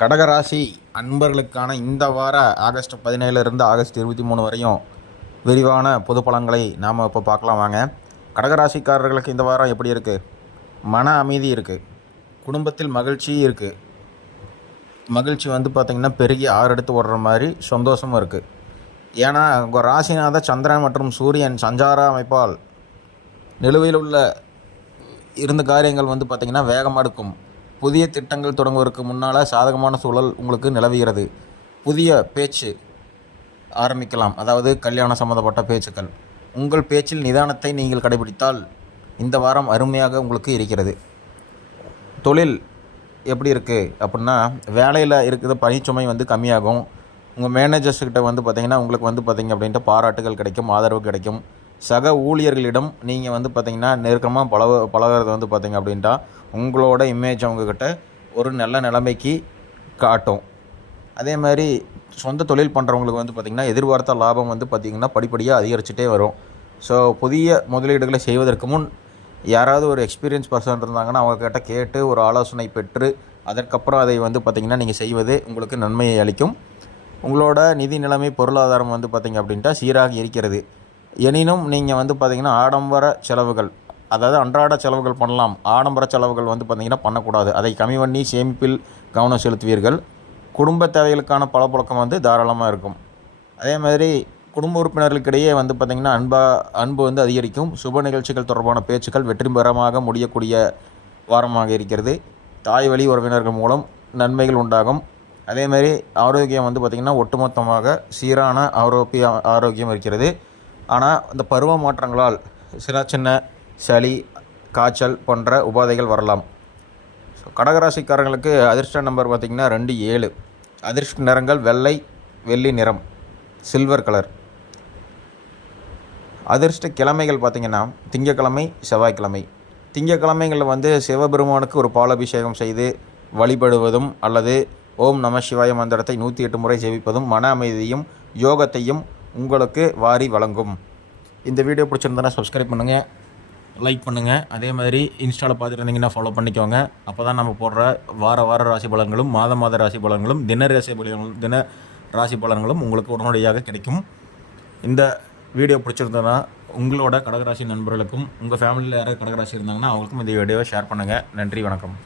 கடகராசி அன்பர்களுக்கான இந்த வார ஆகஸ்ட் 17 ஆகஸ்ட் 23 வரையும் விரிவான பொது பலன்களை நாம் இப்போ பார்க்கலாம் வாங்க. கடகராசிக்காரர்களுக்கு இந்த வாரம் எப்படி இருக்குது? மன அமைதி இருக்குது, குடும்பத்தில் மகிழ்ச்சி இருக்குது. மகிழ்ச்சி பார்த்திங்கன்னா பெருகி ஆறெடுத்து ஓடுற மாதிரி சந்தோஷமும் இருக்குது. ஏன்னா உங்கள் ராசிநாத சந்திரன் மற்றும் சூரியன் சஞ்சார அமைப்பால் நிலுவையில் உள்ள இருந்த காரியங்கள் பார்த்திங்கன்னா வேகமாக எடுக்கும். புதிய திட்டங்கள் தொடங்குவதற்கு முன்னால் சாதகமான சூழல் உங்களுக்கு நிலவுகிறது. புதிய பேச்சு ஆரம்பிக்கலாம், அதாவது கல்யாணம் சம்மந்தப்பட்ட பேச்சுக்கள். உங்கள் பேச்சில் நிதானத்தை நீங்கள் கடைபிடித்தால் இந்த வாரம் அருமையாக உங்களுக்கு இருக்கிறது. தொழில் எப்படி இருக்குது அப்படின்னா, வேலையில் இருக்கிற பணிச்சுமை கம்மியாகும். உங்கள் மேனேஜர்ஸ்கிட்ட பார்த்திங்கன்னா உங்களுக்கு பார்த்திங்க அப்படின்ட்டு பாராட்டுகள் கிடைக்கும், ஆதரவு கிடைக்கும். சக ஊழியர்களிடம் நீங்கள் பார்த்திங்கன்னா நெருக்கமாக பழகிறது பார்த்திங்க அப்படின்ட்டா உங்களோட இமேஜ் அவங்கக்கிட்ட ஒரு நல்ல நிலைமைக்கு காட்டும். அதே மாதிரி சொந்த தொழில் பண்ணுறவங்களுக்கு பார்த்திங்கன்னா எதிர்பார்த்த லாபம் பார்த்திங்கன்னா படிப்படியாக அதிகரிச்சுட்டே வரும். ஸோ புதிய முதலீடுகளை செய்வதற்கு முன் யாராவது ஒரு எக்ஸ்பீரியன்ஸ் பர்சன் இருந்தாங்கன்னா அவங்கக்கிட்ட கேட்டு ஒரு ஆலோசனை பெற்று அதற்கப்புறம் அதை பார்த்திங்கன்னா நீங்கள் செய்வது உங்களுக்கு நன்மையை அளிக்கும். உங்களோட நிதி நிலைமை பொருளாதாரம் பார்த்திங்க அப்படின்ட்டா சீராக இருக்கிறது. எனினும் நீங்கள் பார்த்திங்கன்னா ஆடம்பர செலவுகள், அதாவது அன்றாட செலவுகள் பண்ணலாம், ஆடம்பர செலவுகள் பார்த்திங்கன்னா பண்ணக்கூடாது. அதை கம்மி பண்ணி சேமிப்பில் கவனம் செலுத்துவீர்கள். குடும்ப தேவைகளுக்கான பழப்பழக்கம் தாராளமாக இருக்கும். அதே மாதிரி குடும்ப உறுப்பினர்களுக்கிடையே பார்த்திங்கன்னா அன்பு அதிகரிக்கும். சுப நிகழ்ச்சிகள் தொடர்பான பேச்சுக்கள் வெற்றிகரமாக முடியக்கூடிய வாரமாக இருக்கிறது. தாய் வழி உறவினர்கள் மூலம் நன்மைகள் உண்டாகும். அதேமாதிரி ஆரோக்கியம் பார்த்திங்கன்னா ஒட்டுமொத்தமாக சீரான ஆரோக்கியம் இருக்கிறது. ஆனால் இந்த பருவ மாற்றங்களால் சின்ன சளி, காய்ச்சல் போன்ற உபாதைகள் வரலாம். கடகராசிக்காரங்களுக்கு அதிர்ஷ்ட நம்பர் பார்த்திங்கன்னா 2, 7. அதிர்ஷ்ட நிறங்கள் வெள்ளை, வெள்ளி நிறம், சில்வர் கலர். அதிர்ஷ்ட கிழமைகள் பார்த்திங்கன்னா திங்கக்கிழமை, செவ்வாய்க்கிழமை. திங்கக்கிழமைகளில் சிவபெருமானுக்கு ஒரு பாலாபிஷேகம் செய்து வழிபடுவதும் அல்லது ஓம் நம சிவாய மந்திரத்தை 108 முறை ஜெபிப்பதும் மன அமைதியும் யோகத்தையும் உங்களுக்கு வாரி வழங்கும். இந்த வீடியோ பிடிச்சிருந்தனா சப்ஸ்கிரைப் பண்ணுங்கள், லைக் பண்ணுங்கள். அதே மாதிரி இன்ஸ்டாவில் பார்த்துட்டு இருந்தீங்கன்னா ஃபாலோ பண்ணிக்கோங்க. அப்போ தான் நம்ம போடுற வார ராசி பலன்களும் மாத ராசி பலன்களும் தின ராசி பலன்களும் உங்களுக்கு உடனடியாக கிடைக்கும். இந்த வீடியோ பிடிச்சிருந்தனா உங்களோட கடகராசி நண்பர்களுக்கும் உங்கள் ஃபேமிலியில் யாராவது கடகராசி இருந்தாங்கன்னா அவங்களுக்கும் இந்த வீடியோவை ஷேர் பண்ணுங்கள். நன்றி, வணக்கம்.